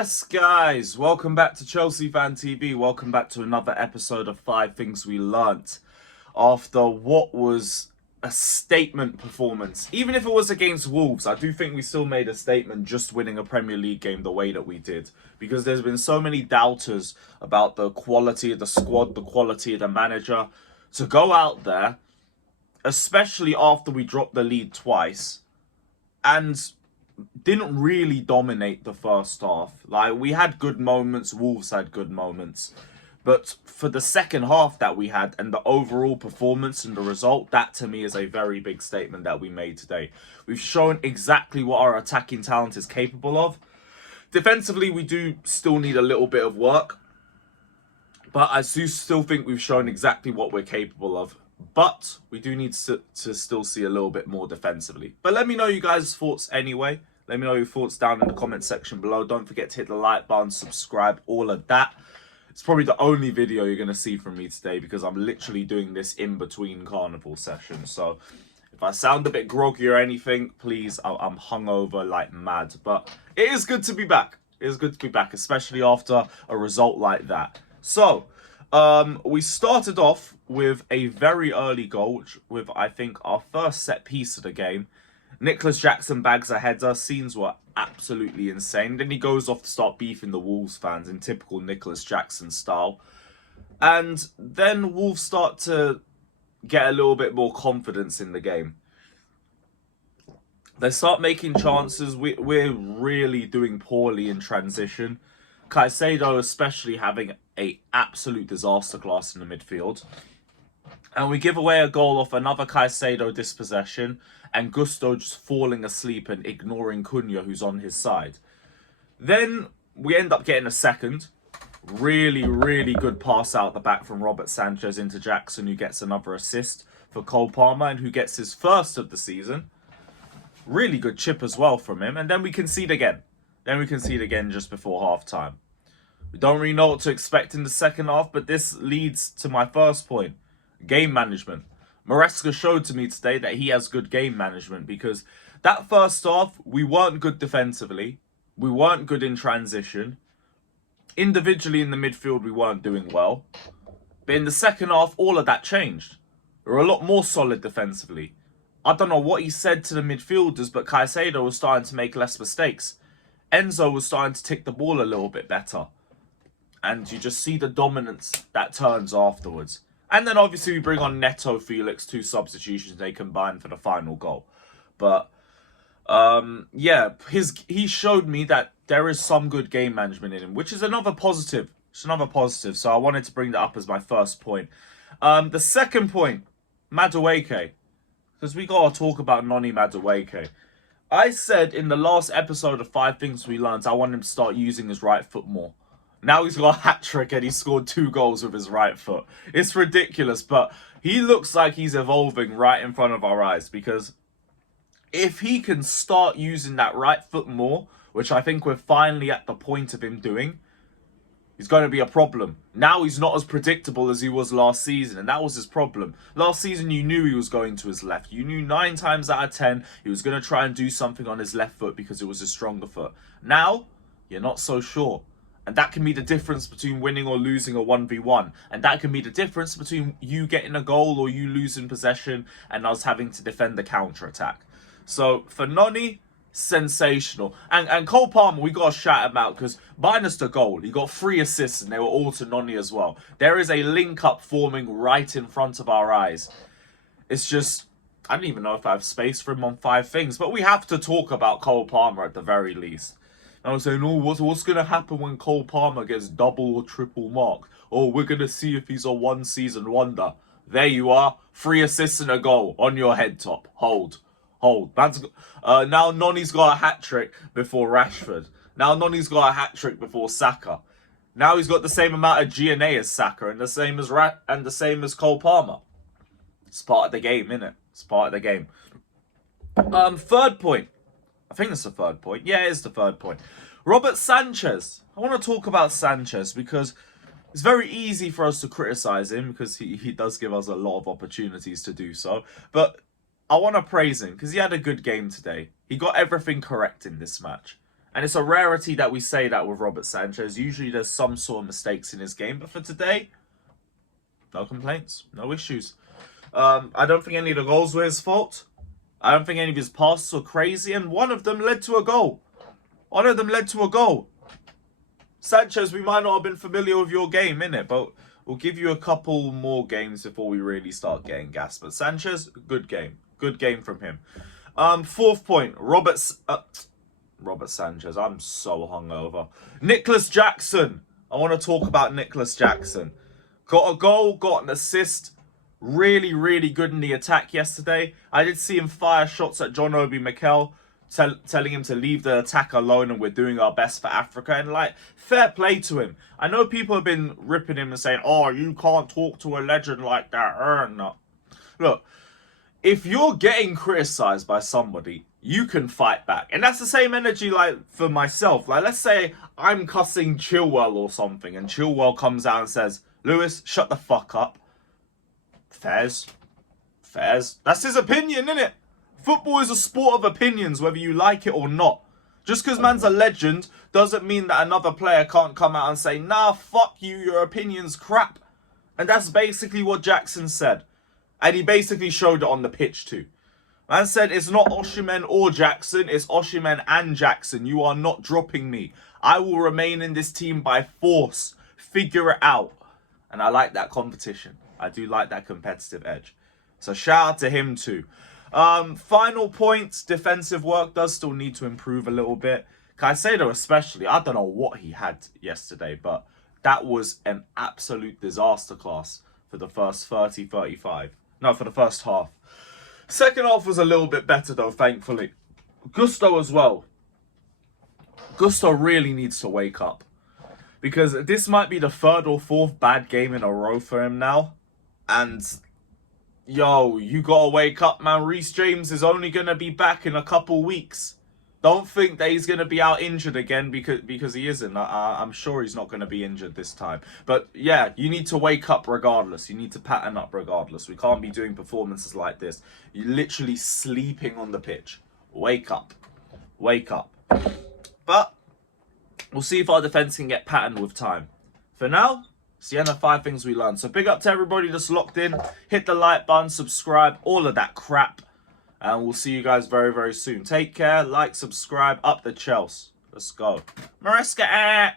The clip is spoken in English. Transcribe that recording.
Yes, guys, welcome back to Chelsea Fan TV. Welcome back to another episode of 5 Things We Learnt after what was a statement performance. Even if it was against Wolves, I do think we still made a statement just winning a Premier League game the way that we did. Because there's been so many doubters about the quality of the squad, the quality of the manager. To go out there, especially after we dropped the lead twice, and didn't really dominate the first half. Like, we had good moments, Wolves had good moments. But for the second half that we had and the overall performance and the result, that to me is a very big statement that we made today. We've shown exactly what our attacking talent is capable of. Defensively, we do still need a little bit of work. But I do still think we've shown exactly what we're capable of. But we do need to still see a little bit more defensively. But let me know you guys' thoughts anyway. Let me know your thoughts down in the comment section below. Don't forget to hit the like button, subscribe, all of that. It's probably the only video you're going to see from me today because I'm literally doing this in between carnival sessions. So if I sound a bit groggy or anything, please, I'm hungover like mad. But it is good to be back. It is good to be back, especially after a result like that. So we started off with a very early goal, with I think our first set piece of the game. Nicholas Jackson bags a header. Scenes were absolutely insane. Then he goes off to start beefing the Wolves fans in typical Nicholas Jackson style. And then Wolves start to get a little bit more confidence in the game. They start making chances. We're really doing poorly in transition. Caicedo especially having an absolute disaster class in the midfield. And we give away a goal off another Caicedo dispossession and Gusto just falling asleep and ignoring Cunha, who's on his side. Then we end up getting a second. Really, really good pass out the back from Robert Sanchez into Jackson, who gets another assist for Cole Palmer and who gets his first of the season. Really good chip as well from him. And then we concede again. Just before half-time. We don't really know what to expect in the second half, but this leads to my first point. Game management. Maresca showed to me today that he has good game management because that first half, we weren't good defensively. We weren't good in transition. Individually in the midfield, we weren't doing well. But in the second half, all of that changed. We were a lot more solid defensively. I don't know what he said to the midfielders, but Caicedo was starting to make less mistakes. Enzo was starting to tick the ball a little bit better. And you just see the dominance that turns afterwards. And then obviously we bring on Neto, Felix, 2 substitutions. They combine for the final goal. But yeah, he showed me that there is some good game management in him, which is another positive. It's another positive. So I wanted to bring that up as my first point. The second point, Madueke. Because we got to talk about Noni Madueke. I said in the last episode of 5 Things We Learned, I want him to start using his right foot more. Now he's got a hat-trick and he scored 2 goals with his right foot. It's ridiculous, but he looks like he's evolving right in front of our eyes. Because if he can start using that right foot more, which I think we're finally at the point of him doing, he's going to be a problem. Now he's not as predictable as he was last season, and that was his problem. Last season, you knew he was going to his left. You knew 9 times out of 10 he was going to try and do something on his left foot because it was his stronger foot. Now, you're not so sure. And that can be the difference between winning or losing a 1v1. And that can be the difference between you getting a goal or you losing possession and us having to defend the counter-attack. So, for Noni, sensational. And Cole Palmer, we got to shout him out because minus the goal, he got 3 assists and they were all to Noni as well. There is a link-up forming right in front of our eyes. It's just, I don't even know if I have space for him on 5 things, but we have to talk about Cole Palmer at the very least. And I was saying, oh, what's going to happen when Cole Palmer gets double or triple marked? Oh, we're going to see if he's a 1-season wonder. There you are. 3 assists and a goal on your head top. Hold. Now Noni's got a hat-trick before Rashford. Now Noni's got a hat-trick before Saka. Now he's got the same amount of G&A as Saka and the same as Cole Palmer. It's part of the game, innit? It's part of the game. Third point. I think that's the third point. Yeah, it is the third point. Robert Sanchez. I want to talk about Sanchez because it's very easy for us to criticize him because he does give us a lot of opportunities to do so. But I want to praise him because he had a good game today. He got everything correct in this match. And it's a rarity that we say that with Robert Sanchez. Usually there's some sort of mistakes in his game. But for today, no complaints, no issues. I don't think any of the goals were his fault. I don't think any of his passes were crazy. And one of them led to a goal. One of them led to a goal. Sanchez, we might not have been familiar with your game, innit? But we'll give you a couple more games before we really start getting gas. But Sanchez, good game. Good game from him. Fourth point, Robert Sanchez. I'm so hungover. Nicholas Jackson. I want to talk about Nicholas Jackson. Got a goal, got an assist. Really, really good in the attack yesterday. I did see him fire shots at John Obi Mikel, telling him to leave the attack alone and we're doing our best for Africa. And, like, fair play to him. I know people have been ripping him and saying, oh, you can't talk to a legend like that. No. Look, if you're getting criticised by somebody, you can fight back. And that's the same energy, like, for myself. Like, let's say I'm cussing Chilwell or something and Chilwell comes out and says, Lewis, shut the fuck up. Fairs. That's his opinion, innit? Football is a sport of opinions, whether you like it or not. Just because man's a legend doesn't mean that another player can't come out and say, nah, fuck you, your opinion's crap. And that's basically what Jackson said. And he basically showed it on the pitch too. Man said, it's not Osimhen or Jackson, it's Osimhen and Jackson. You are not dropping me. I will remain in this team by force. Figure it out. And I like that competition. I do like that competitive edge. So shout out to him too. Final points. Defensive work does still need to improve a little bit. Caicedo especially. I don't know what he had yesterday, but that was an absolute disaster class for the first 35. No, for the first half. Second half was a little bit better though, thankfully. Gusto as well. Gusto really needs to wake up. Because this might be the third or fourth bad game in a row for him now. And, yo, you gotta wake up, man. Reece James is only gonna be back in a couple weeks. Don't think that he's gonna be out injured again because he isn't. I'm sure he's not gonna be injured this time. But, yeah, you need to wake up regardless. You need to pattern up regardless. We can't be doing performances like this. You're literally sleeping on the pitch. Wake up. Wake up. But we'll see if our defense can get patterned with time. For now, it's the end of 5 things we learned. So big up to everybody that's locked in. Hit the like button, subscribe, all of that crap. And we'll see you guys very, very soon. Take care, like, subscribe, up the Chelsea. Let's go. Maresca.